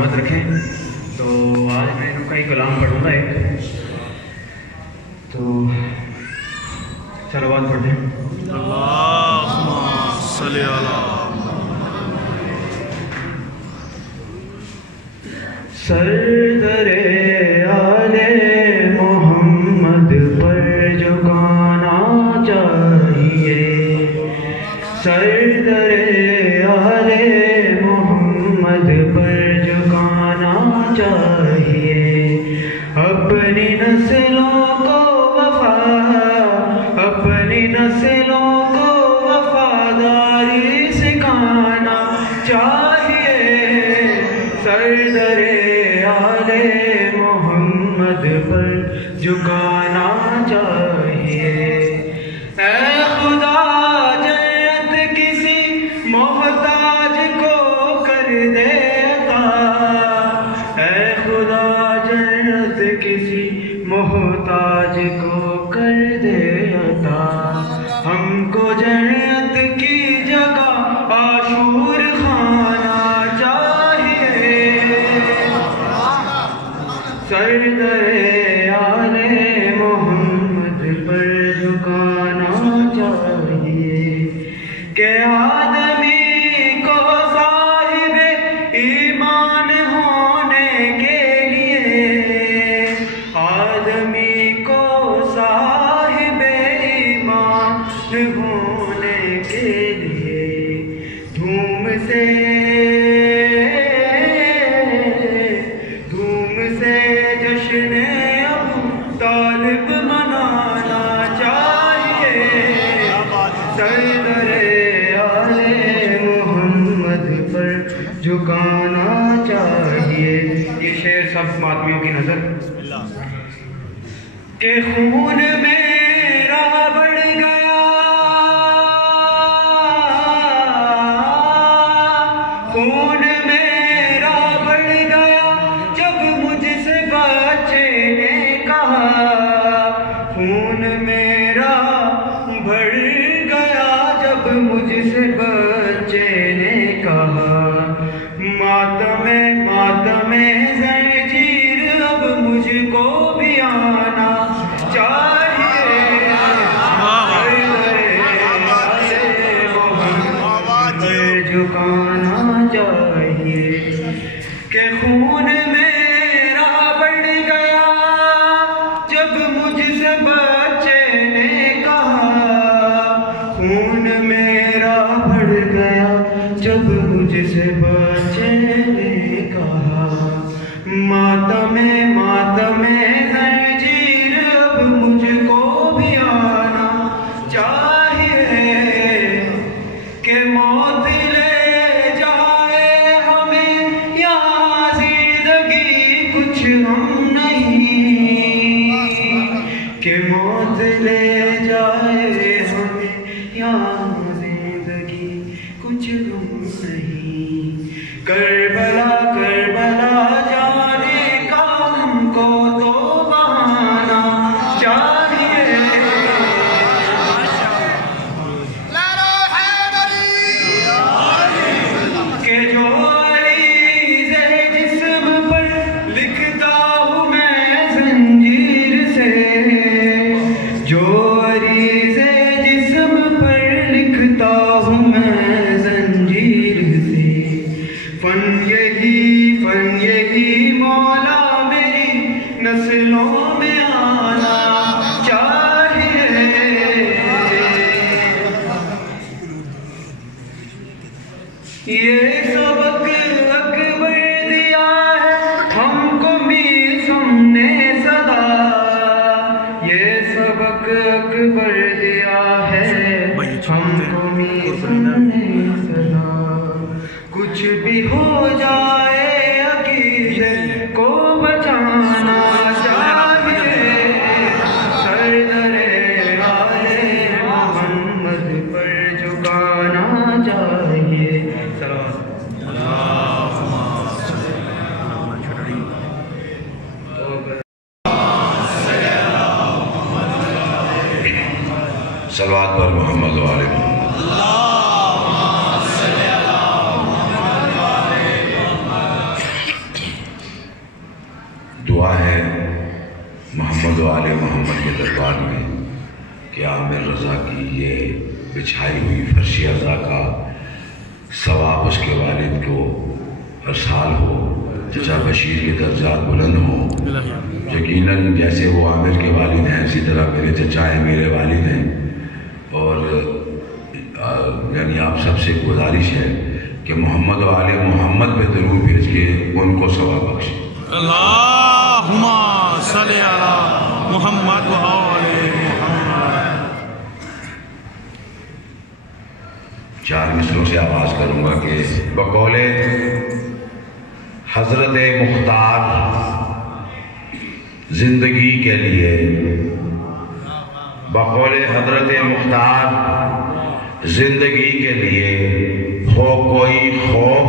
سلامت رکھیں. تو آج میں ان کا ایک کلام پڑھوں گا ایک، تو صلوات پڑھتے ہیں. اللہم صلی علی سردر آل محمد پر جھکانا چاہیے، سردر آل محمد پر جھکانا چاہیے. اپنی نسلوں کو اپنی نسلوں کو وفاداری سکھانا چاہیے. سردر آل محمد پر جھکانا چاہیے. اے خدا جنت کسی محتاج کو کر دے عطا، اے خدا جنت کسی محتاج کو کر دے عطا. ہم کو جنت کی جگہ عاشور خانہ چاہیے. سردر آل محمد پر جھکانا چاہیے کہ آدمی کو صاحب ایمان ہونے کے لیے، آدمی کو صاحب ایمان ہونے کے لیے دھوم سے جشن ابو طالب منانا چاہیے. سردر آل محمد پر جھکانا چاہیے. یہ شعر سب ماتمیوں کی نظر کہ خون میرا بڑھ گیا، خون میرا بڑھ گیا جب مجھ سے بچے نے کہا، خون میرا بڑھ گیا جب مجھ سے بچے نے کہا. ماتم زنجیر اب مجھ کو بھی آنا چاہیے. جھکانا چاہیے کہ خون میرا بڑھ گیا جب مجھ سے بچے نے کہا، خون میرا بڑھ گیا جب مجھ سے بچے نے کہا. ماتم زنجیر اب مجھ کو بھی آنا چاہیے کہ موت لے جائے ہمیں یہاں زندگی کچھ غم نہیں، کہ موت لے جائے ہمیں یہاں زندگی کچھ غم نہیں. کربلا جانے کا ہم کو تو بہانا چاہیے. کہ جو عریض جسم پر لکھتا ہوں میں زنجیر سے، جو عریض جسم پر لکھتا ہوں میں زنجیر سے، فن یہی مولا میری نسلوں میں آنا چاہیے. یہ سبق اکبر دیا ہے ہم کو میسم نے صدا، یہ سبق اکبر دیا ہے ہم کو میسم نے صدا. کچھ بھی ہو جائے عقیدے کو بچانا چاہیے. سردر آل محمد پر جھکانا چاہیے. صلوات پر محمد و آل محمد. دعا ہے محمد و آل محمد کے دربار میں کہ عامر رضا کی یہ بچھائی ہوئی فرش رضا کا ثواب اس کے والد کو ہر سال ہو، چچا بشیر کے درجات بلند ہوں۔ یقیناً جیسے وہ عامر کے والد ہیں اسی طرح میرے چچا ہیں، میرے والد ہیں، اور یعنی آپ سب سے گزارش ہے کہ محمد و آل محمد پہ ضرور بھیج کے ان کو ثواب بخشیں۔ اللہم صلی علی محمد و آل محمد۔ 4 مصروں سے آغاز کروں گا کہ بقول حضرت مختار زندگی کے لیے، بقول حضرت مختار زندگی کے لیے ہو کوئی خوف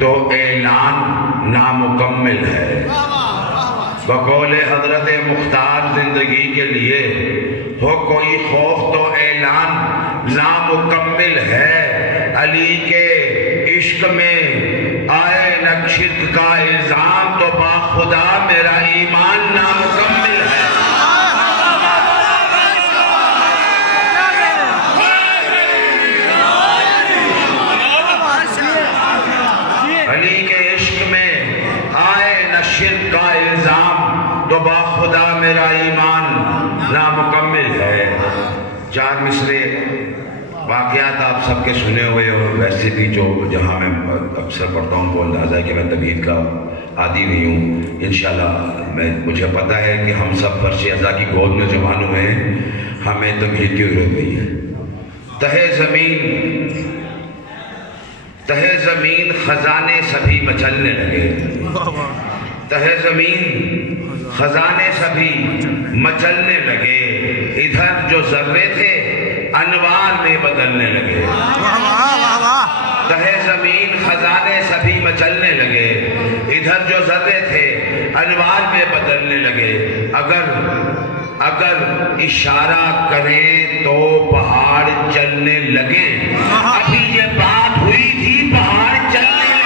تو اعلان نامکمل ہے۔ بقول حضرت مختار زندگی کے لیے ہو کوئی خوف تو اعلان نامکمل ہے۔ علی کے عشق میں آئے نہ شرک کا الزام تو باخدا میرا ایمان نامکمل ہے۔ علی کے عشق میں آئے نہ شرک کا الزام تو باخدا میرا ایمان نامکمل ہے۔ 4 مصرے واقعات آپ سب کے سنے ہوئے، اور ویسے بھی جو جہاں میں اکثر پڑھتا ہوں کو اندازہ ہے کہ میں تمہید کا عادی نہیں ہوں۔ انشاءاللہ مجھے پتہ ہے کہ ہم سب فرش رضا کی گود میں جوان ہوئے ہیں، ہمیں تمہید کی ضرورت نہیں ہے۔ تہ زمین خزانے سبھی مچلنے لگے، تہ زمین خزانے سبھی مچلنے لگے، ادھر جو ذرے تھے انوار میں بدلنے لگے۔ تہ زمین خزانے سبھی مچلنے لگے، ادھر جو ذرے تھے انوار میں بدلنے لگے۔ اگر اشارہ کریں تو پہاڑ چلنے لگے، ابھی یہ بات ہوئی تھی پہاڑ چلنے لگے۔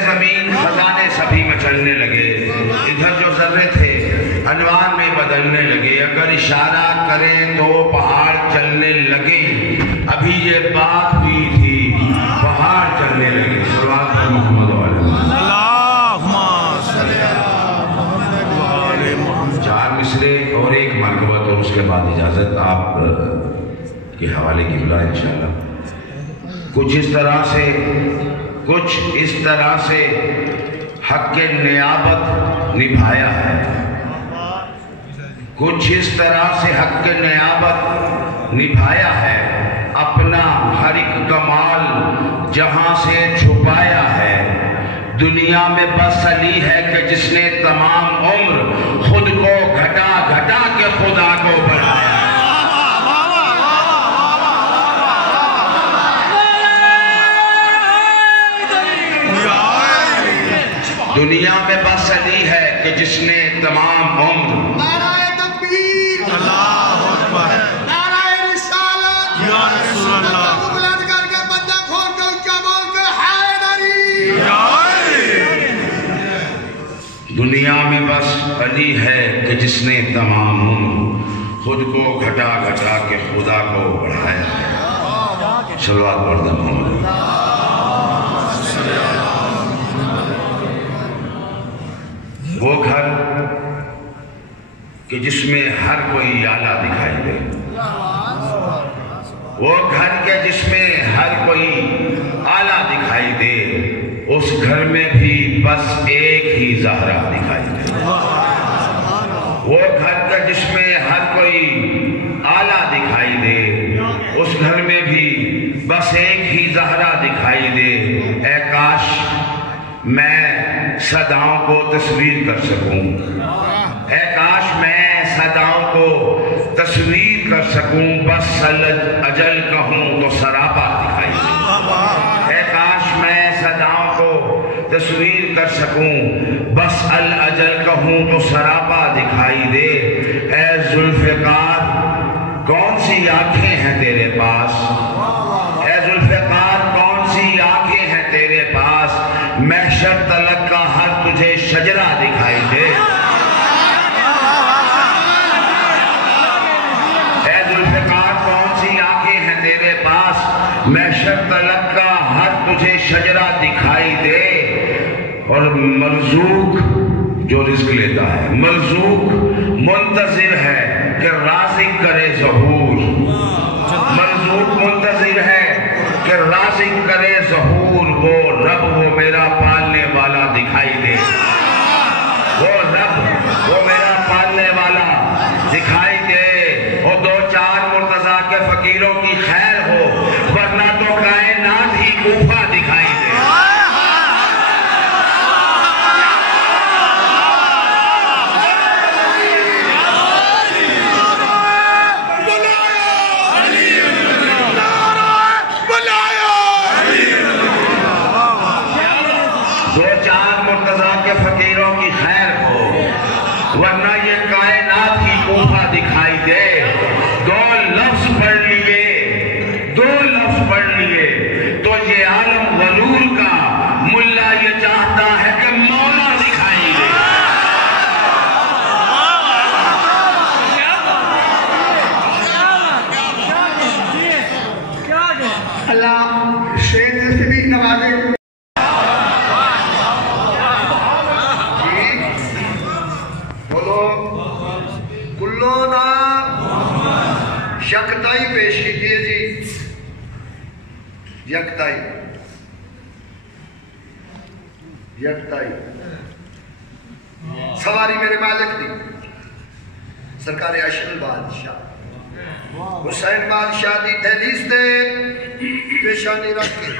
زمین خزانے سبھی مچلنے لگے، ادھر جو ذرے تھے انوار میں بدلنے لگے۔ اگر اشارہ کریں تو پہاڑ چلنے لگے، ابھی یہ بات ہوئی تھی پہاڑ چلنے لگے۔ صلوات پر محمد و آل محمد۔ اللہم صلی علی محمد و آل محمد۔ 4 مصرے اور ایک مرکبت، اور اس کے بعد اجازت آپ کے حوالے کی بلا انشاءاللہ۔ کچھ اس طرح سے حق نیابت نبھایا ہے، کچھ اس طرح سے حق نیابت نبھایا ہے، اپنا ہر ایک کمال جہاں سے چھپایا ہے۔ دنیا میں بس علی ہے کہ جس نے تمام عمر خود کو گھٹا گھٹا کے خدا کو بڑھایا۔ دنیا میں بس علی ہے کہ جس نے تمام عمر، نعرہ تکبیر، اللہ اکبر، نعرہ رسالت، یا رسول اللہ، کو بلند کر کے بندہ کھول کے اونچا بول کے حیدری۔ دنیا میں بس علی ہے کہ جس نے تمام عمر خود کو گھٹا گھٹا کے خدا کو بڑھایا ہے۔ صلوات پڑھ محمد۔ وہ گھر کہ جس میں ہر کوئی اعلیٰ دکھائی دے، وہ گھر کے جس میں ہر کوئی اعلیٰ دکھائی دے، اس گھر میں بھی بس ایک ہی زہرا دکھائی دے۔ وہ گھر کے جس میں ہر کوئی اعلیٰ دکھائی دے، اس گھر میں بھی بس ایک ہی زہرا دکھائی دے۔ اے کاش میں صداؤں کو تصویر کر سکوں، اے کاش میں صداؤں کو تصویر کر سکوں، بس اجل کہوں تو سراپا دکھائی دے۔ اے کاش میں صداؤں کو تصویر کر سکوں، بس الاجل کہوں تو سراپا دکھائی دے۔ اے ذوالفقار کون سی آنکھیں ہیں تیرے پاس، اے ذوالفقار کون سی آنکھیں ہیں تیرے پاس، محشر تلک کا ہر تجھے شجرہ دکھائی دے۔ اے ذوالفقار کون سی آنکھیں ہیں تیرے پاس، محشر تلک کا ہر تجھے شجرہ دکھائی دے۔ اور مرزوق جو رزق لیتا ہے، مرزوق منتظر ہے کہ رازق کرے ظہور، مرزوق منتظر ہے کہ رازق کرے ظہور، وہ رب وہ میرا پالنے والا دکھائی دے، وہ رب وہ میرا پالنے والا دکھائی دے، اور دو چار مرتضیٰ کے فقیروں کی خیر ہو، ورنہ تو کائنات ہی کوفہ دکھائی دے۔ فقیروں کی خیر ہو، ورنہ یہ کائنات ہی کوفہ دکھائی دے۔ دو لفظ پڑھ لیے تو یہ عالم غرور کا ملا یہ چاہتا ہے کہ مولا دکھائی دے۔ اللہ شیر سے بھی نوازے۔ یکتائی پیش کیجئے جی، یکتائی سواری میرے مالک دی، سرکار اشرف بادشاہ حسین بادشاہ دی دہلیز دے پیشانی رکھ کے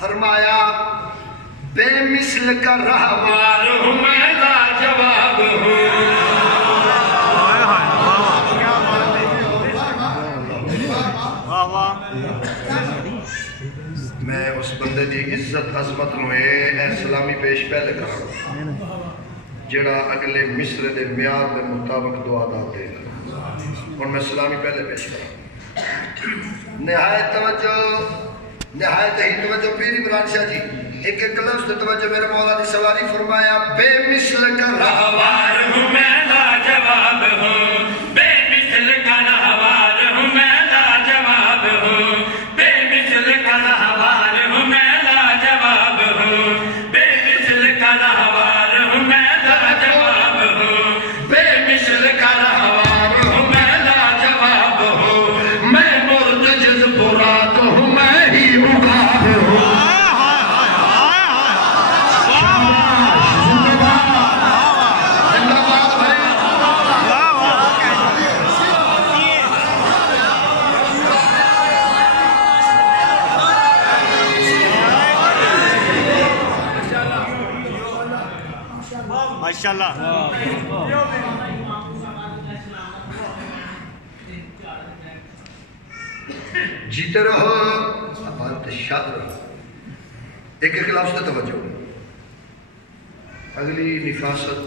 فرمایا بے مثل کا رہوار ہوں میں لاجواب ہوں۔ میں اس بندے دی عزت عظمت نوے اے سلامی پیش پہلے کروں جڑا اگلے مصر دے میاد دے مطابق دعا داتے ہیں، اور میں سلامی پہلے پیش کروں۔ نہایت ہی توجہ پیری عمران شاہ جی، ایک لفظ توجہ میرے مولا دی سواری فرمایا بے مثل کا رہوار ہوں میں لاجواب ہوں، بے مثل کا رہوار ہوں میں لاجواب ہوں، بے مثل کا رہوار ہوں میں لاجواب ہوں، بے مثل کا رہوار ہوں میں لاجواب ہوں، بے مثل کا رہوار ہوں میں لاجواب ہوں، میں مرتجز برات ہوں میں ہی اگاب ہوں۔ ماشاءاللہ جیتے رہو آباد شاد رہو۔ ایک لفظ توجہ، اگلی نفاست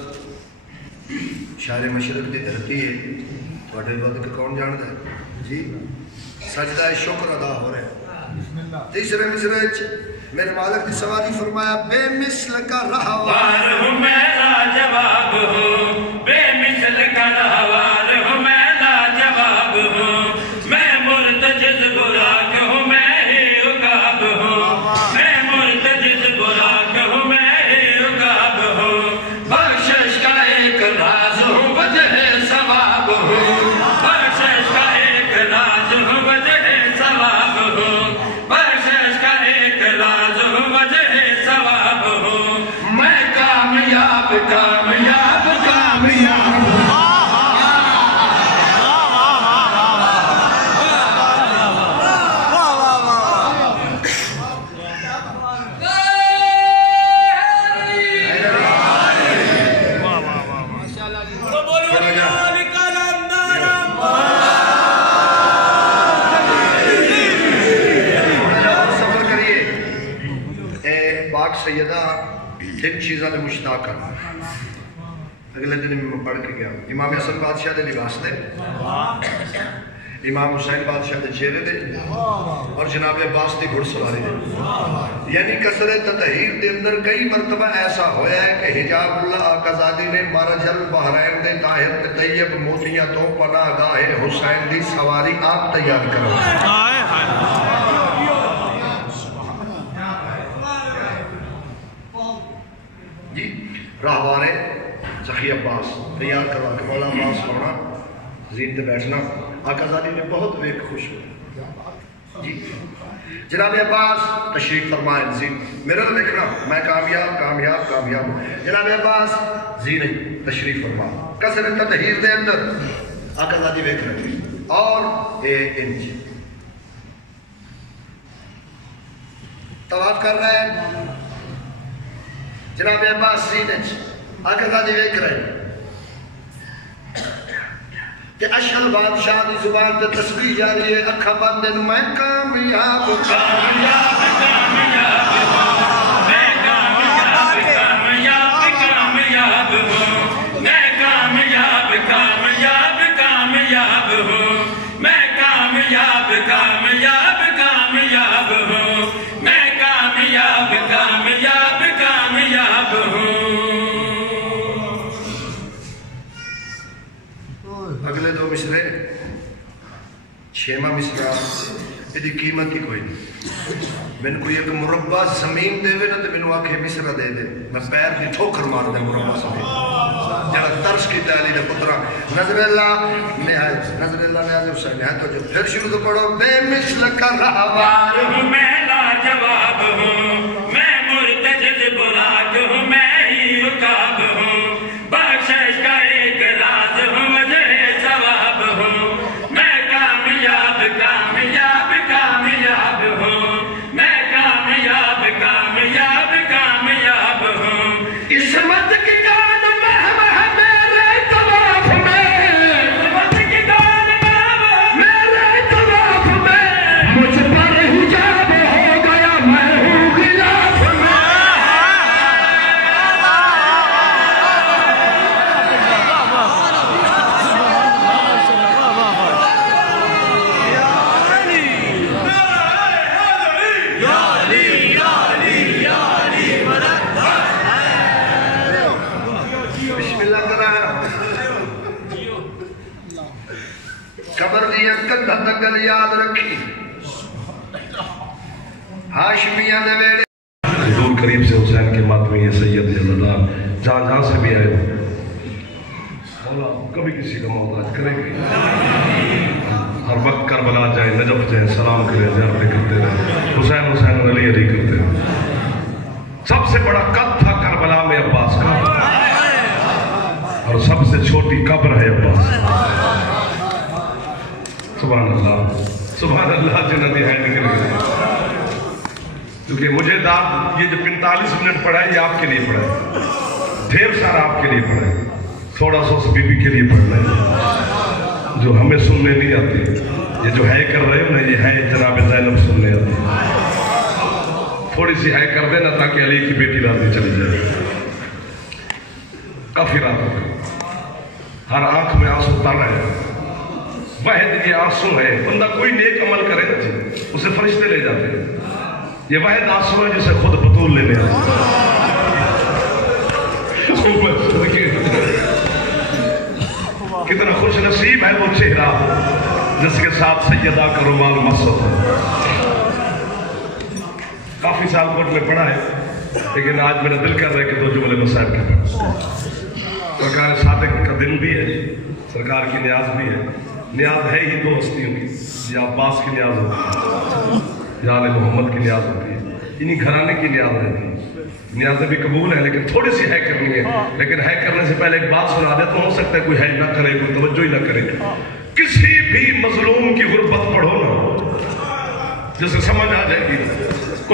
شہر مشرق دی دھرتی ہے، بڑے وقت کون جانتا ہے جی؟ سجدہ شکر ادا ہو رہا ہے۔ تیسرے مصرے میرے مالک کی سواری فرمایا بے مثل کا رہوار ہوں میں لاجواب ہوں، بے مثل کا رہوار ہوں میں لاجواب ہوں، میں مرتجز براق ہوں میں ہی عقاب ہوں، میں مرتجز براق ہوں میں ہی عقاب ہوں، بخشش کا ایک راز ہوں وجہ ثواب ہوں، بخشش کا ایک راز ہوں وجہ ثواب ہوں، بخشش کا ایک راز ہوں وجہ ثواب ہوں، میں کامیاب کامیاب کامیاب ہوں۔ سیدہ تین چیزاں نے مشتاق کرنا، اگلے دن میں پڑھ کے گیا امام حسن بادشاہ دے لباس دے امام حسین بادشاہ دے چہرے دے اور جناب عباس دی گھڑ سواری دے یعنی کثرت تطہیر دے اندر کئی مرتبہ ایسا ہویا ہے کہ حجاب اللہ آقا زادی نے مرج البحرین دے طاہر تے طیب موتیاں تو پناہ گاہ حسین دی سواری آپ تیار کرو جی راہوارے سخی عباس تیار کروا کے مولا عباس پڑھنا زین تے بیٹھنا آقا زادی نے بہت ویک خوش ہو جی جناب عباس تشریف فرمائیں زین میرا دیکھنا میں کامیاب کامیاب کامیاب جناب عباس زین تشریف فرمائیں کثرت تطہیر دے اندر آقا زادی ویک رہے اور انج طواف کر رہے ہیں جناب عباس زین آقا زادی ویک رہے کہ اشہل بادشاہ دی زبان تے تسبیح جاری ہے اکھا بندے نو میں کامیاب کامیاب کامیاب میں کامیاب کامیاب کامیاب ہوں میں کامیاب کامیاب کامیاب ہوں میں کامیاب کامیاب کامیاب ہوں میں کامیاب کامیاب کامیاب ہوں اگلے دو مصرے چھیمہ مصرہ یہ قیمت ہی کوئی نہیں میں نے کوئی ایک مربع زمین دے وے نا تو میں نے آکھے مصرہ دے دے میں پیر کی ٹھوکر مار دے مربع زمین جہاں ترس کی تعلیم پترہ نظر اللہ نہایت حسین نہایت تو جو پھر شروع تو پڑھو بے مثل کا رہوار ہوں میں لاجواب ہوں میں مرتجل براق ہوں میں ہی رکاب ہوں بخشش کا ایک راز ہوں کامیاب کامیاب ہوں میں کامیاب کامیاب کامیاب ہوں عصمت کی داد محو ہے میرے طواف میں عصمت کی داد محو میرے طواف میں مجھ پر حجاب ہو گیا میں ہوں غلاف میں قبر دیا کندھا تکل یاد رکھی ہاشمیاں دے ویڑے دور قریب سے حسین کے ماتمی ہے سید اللہ جہاں جہاں سے بھی آئے مولا کبھی کسی کا محتاج کرے گی ہر وقت کربلا جائیں نجف جائیں سلام کریں زیارتیں کرتے رہیں حسین حسین علی علی کرتے رہیں سب سے بڑا قد تھا کربلا میں عباس کا اور سب سے چھوٹی قبر ہے عباس سبحان اللہ جنہ دی ہے نکل گئے کیونکہ مجھے یہ جو 45 منٹ پڑھا ہے یہ آپ کے لیے پڑھا ہے ڈھیر سارا آپ کے لیے پڑھا ہے تھوڑا سا اس بی بی کے لیے پڑھنا ہے جو ہمیں سننے نہیں آتی یہ جو ہے کر رہے ہو نا یہ ہے جناب زینب سننے آتی تھوڑی سی ہے کر دینا تاکہ علی کی بیٹی راضی چلی جائے کافی رات ہو ہر آنکھ میں آنسو تر رہے ہیں واحد یہ آنسو ہے بندہ کوئی نیک عمل کرے نا اسے فرشتے لے جاتے ہیں یہ واحد آنسو ہے جسے خود بطول لینے آتے کتنا خوش نصیب ہے وہ چہرہ جس کے ساتھ سیدہ کا رومال مسد ہے کافی سال کوٹ میں پڑھا ہے لیکن آج میرا دل کر رہا ہے کہ دو جملے مسائل کے پاس سرکار صادق کا دن بھی ہے سرکار کی نیاز بھی ہے نیاز ہے ہی دو ہستیوں کی یا عباس کی نیاز ہوتی ہے یا آل محمد کی نیاز ہوتی ہے انہی گھرانے کی نیاز رہتی ہے نیازیں بھی قبول ہیں لیکن تھوڑی سی ہے کرنی ہے لیکن ہے کرنے سے پہلے ایک بات سنا دے تو ہو سکتا ہے کوئی ہے نہ کرے کوئی توجہ ہی نہ کرے کسی بھی مظلوم کی غربت پڑھو نا جسے سمجھ آ جائے گی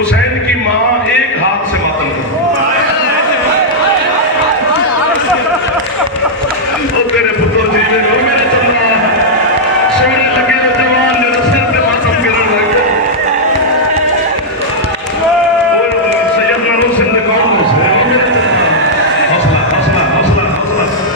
حسین کی ماں ایک ہاتھ سے ماتم کرو تیرے پتر جی میں میرے چلنا سونے لگے جوان جو سر پہ ماتم کرن لگے سید نارو سے نکال دو سے حوصلہ حوصلہ حوصلہ حوصلہ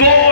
2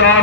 4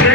6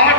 8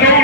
9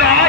4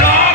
4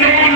9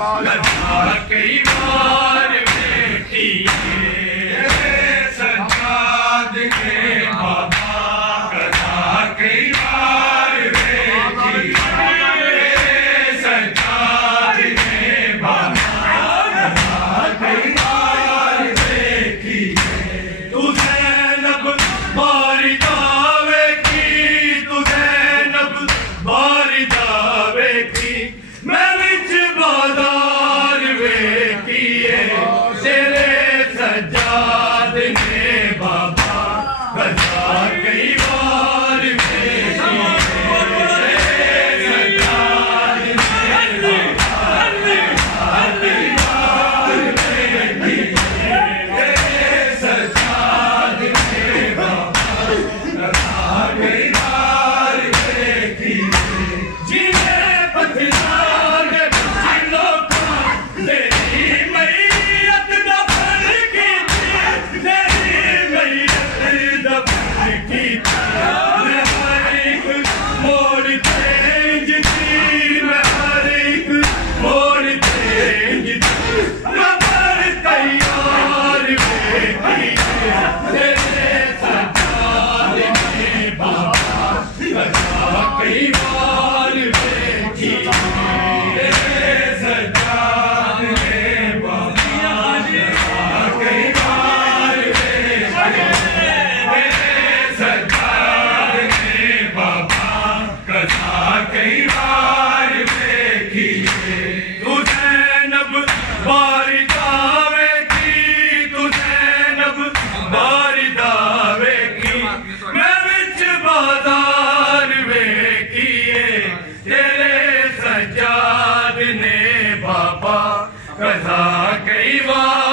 کئی بار بیٹی سجاد کے بابا کدا کئی بار بیٹی سجاد کے بابا کدا کئی بار بیٹی تو زینب باری دعوے کی تو زینب باری دعوے کی میں وچ بازار ویکھیے تیرے سجاد نے بابا کدا کئی بار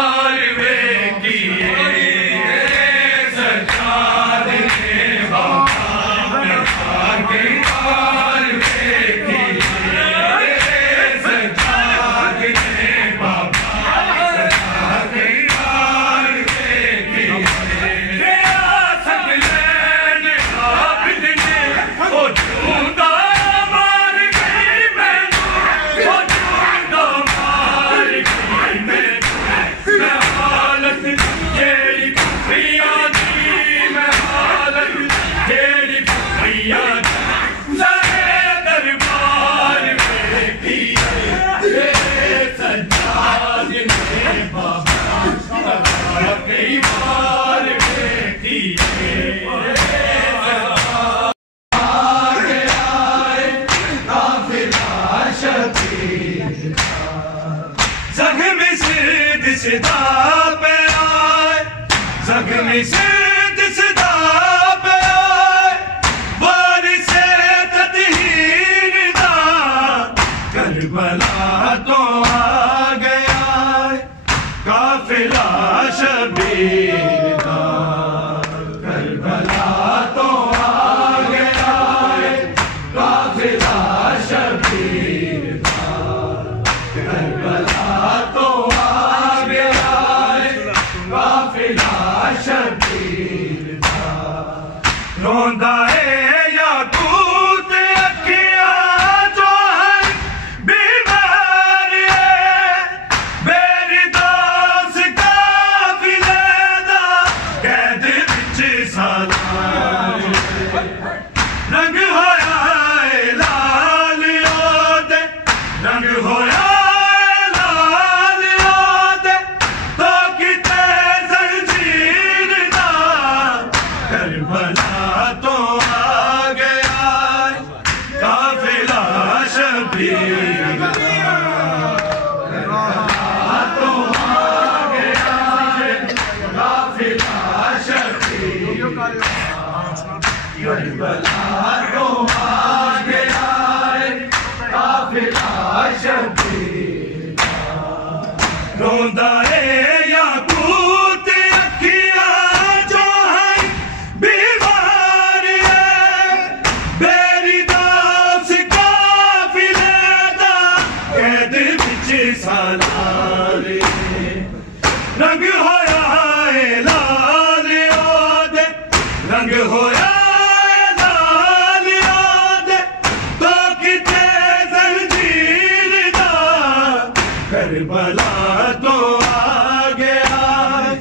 کربلا تو آ گیا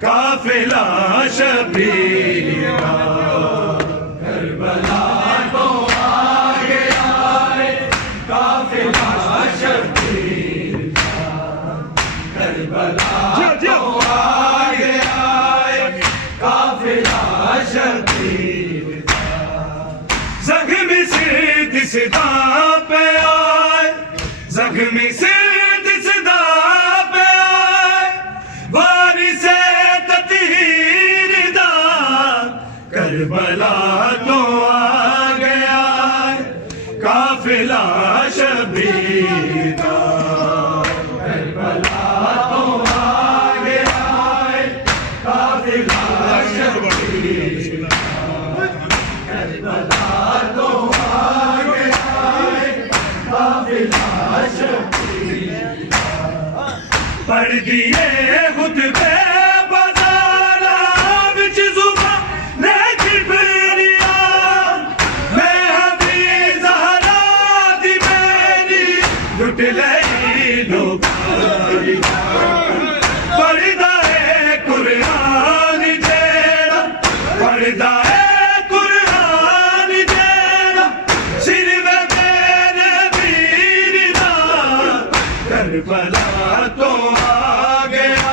قافلہ شبیر کا، کربلا تو آ گیا قافلہ شبیر کا، کربلا تو آ گیا قافلہ شبیر کا، زخمی سرد صدا پہ آئے، زخمی سرد صدا پہ آئے، وارث تطہیر دا، کربلا تو آ گیا قافلہ شبیر کا، کربلا تو آ گیا قافلہ شبیر کا، کربلا تو آ گیا قافلہ شبیر کا، پڑھ دیے خطبے بازارا وچ زبان نے کبریا، میں حبیب زہرا دی میری لٹ لئی لوکاری، پڑھدا ہے قرآن جیڑا، پڑھدا ہے قرآن جیڑا، سر میں میرے پیر دا، کربلا تو آ گیا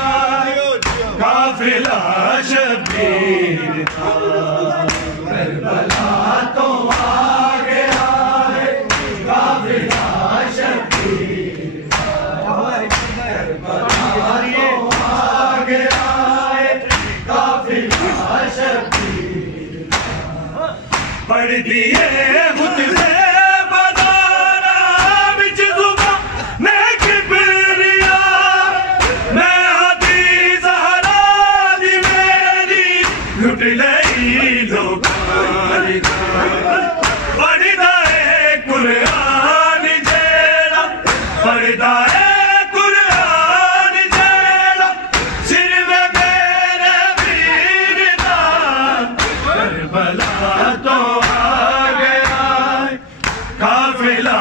قافلہ شبیر کا، کربلا تو آ گیا قافلہ شبیر کا، کربلا تو آ گیا قافلہ شبیر کا، پڑھ دیے خطبے بازارا وچ زبان نے کبریا، میں حدیث زہرا دی میری لٹ لئی لوکاری، پڑھدا ہے قرآن جیڑا، پڑھدا ہے قرآن جیڑا، سر میں میرے پیر دا، کربلا تو آ گیا قافلہ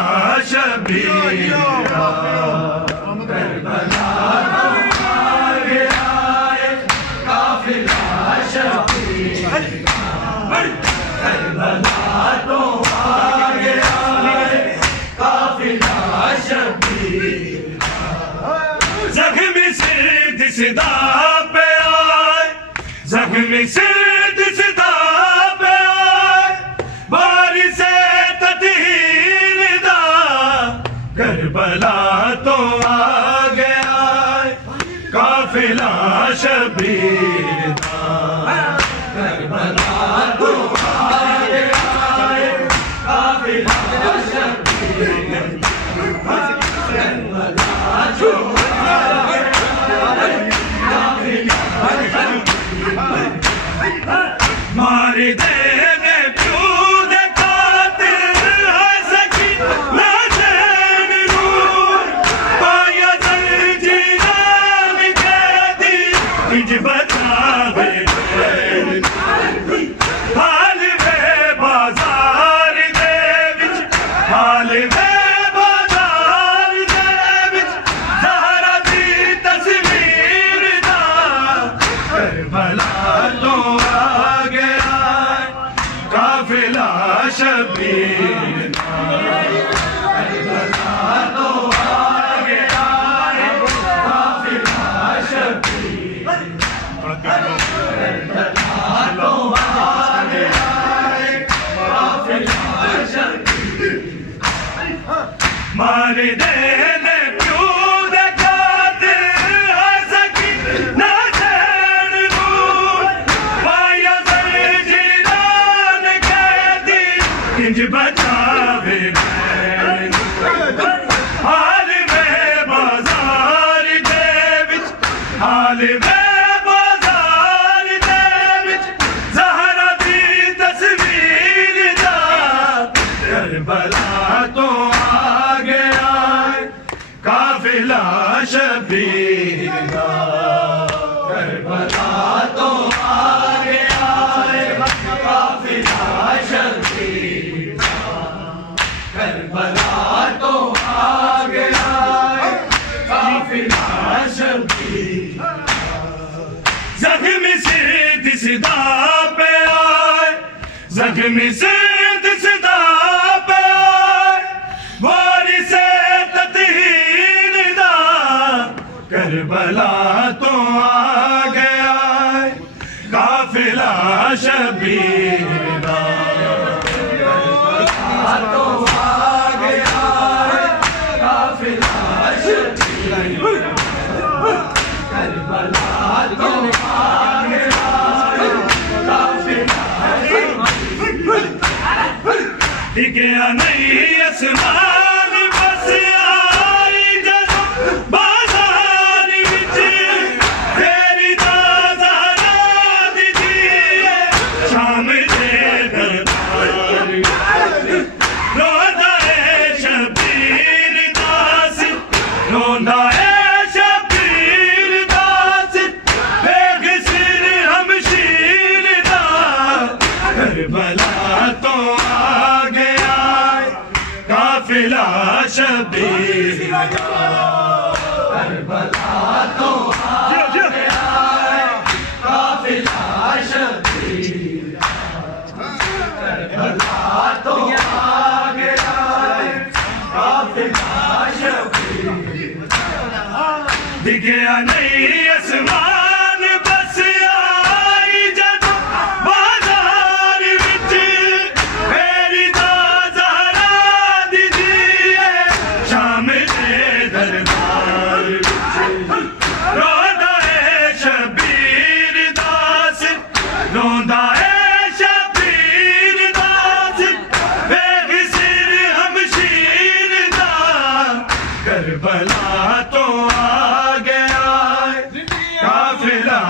شبیر کا، کربلا تو آ گیا قافلہ شبیر کا، کربلا تو آ گیا قافلہ شبیر کا، زخمی سرد صدا پہ آئے، زخمی سرد صدا پہ آئے، وارث تطہیر دا، کربلا تو آ گیا قافلہ شبیر کا، کربلا تو آ گیا قافلہ شبیر کا، کربلا تو آ گیا قافلہ شبیر کا، مار دے میں پیو دے قاتل ہے سکی نہ چین نور، پایا زنجیران قیدی انج بچاوے بین، حال وے بازار دے وچ، حال وے بازار دے وچ، زہرا دی تصویر دا، کربلا تو آ گیا قافلہ شبیر کا، کربلا تو آ گیا قافلہ شبیر کا، کربلا تو آ گیا قافلہ شبیر کا، مار دینے پیو دے قاتل ہے سکی نہ چین نور، پایا زنجیران قیدی انج بچاوے بین، حال وے بازار دے وچ، حال وے بازار دے وچ، زہرا دی تصویر دا، کربلا تو آ گیا قافلہ شبیر کا، کربلا تو آ گیا قافلہ شبیر کا، کربلا تو آ گیا زخمی سرد صدا پہ وارث تطہیر دا کربلا تو آ گیا قافلہ شبیر دا کربلا تو آ گیا قافلہ شبیر کربلا تو آ گیا گیا نہیں اسمان بس آئی جب بازار وچ تیری زہرا دی دیئے شام دے دربار روندا اے شبیر داس روندا اے شبیر داس بے غسر ہمشیر دا کربلا تو قافلہ شبیر کربلا تو آ گیا قافلہ شبیر کربلا تو آ گیا قافلہ شبیر دکھیا نہیں اسمان بس آئی جب بازار وچ میری شام دے دربار روندا اے شبیر داس روندا اے شبیر داس بے غسر ہمشیر دا کربلا تو آ گیا قافلہ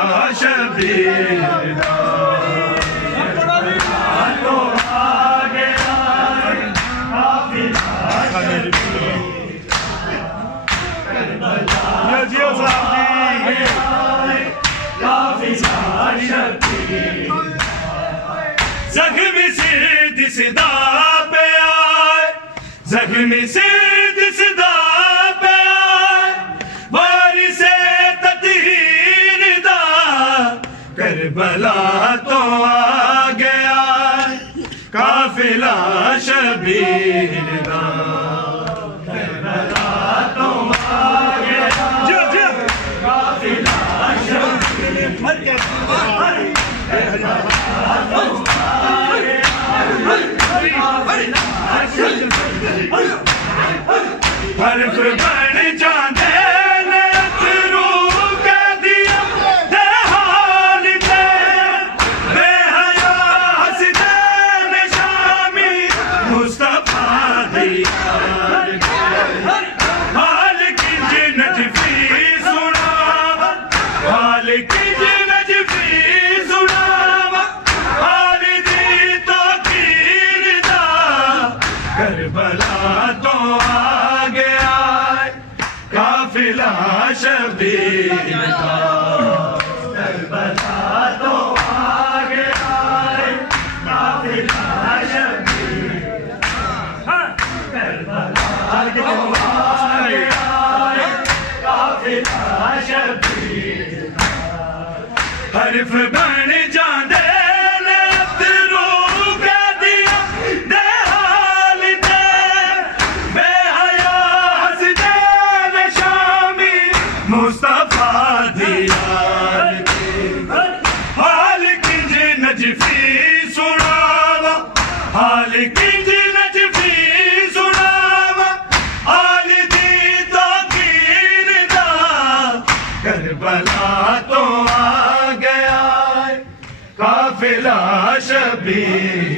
شبیر دا کربلا تو آ گیا قافلہ زخمی سرد صدا پہ آئے زخمی سرد صدا پہ آئے وارث تطہیر دا کربلا تو آ گیا قافلہ شبیر دا کربلا تو آ گیا قافلہ شبیر حرف بن جاندے نے اترو کہہ دیا دے حال دے بے حیا حسدین شامی مصطفیٰ دیار حال کی نجفی سناوا حال کی نجفی سناوا حال دی توقیر دا کربلا تو آ گیا قافلہ شبیر دا کربلا تو آ گیا قافلہ شبیر کربلا تو آ گیا قافلہ شبیر حرف بن جاندے مصطفیٰ دیار حال کنج نجفی سناوا حال کنج نجفی سناوا حال دی توقیر دا کربلا تو آ گیا قافلہ شبیر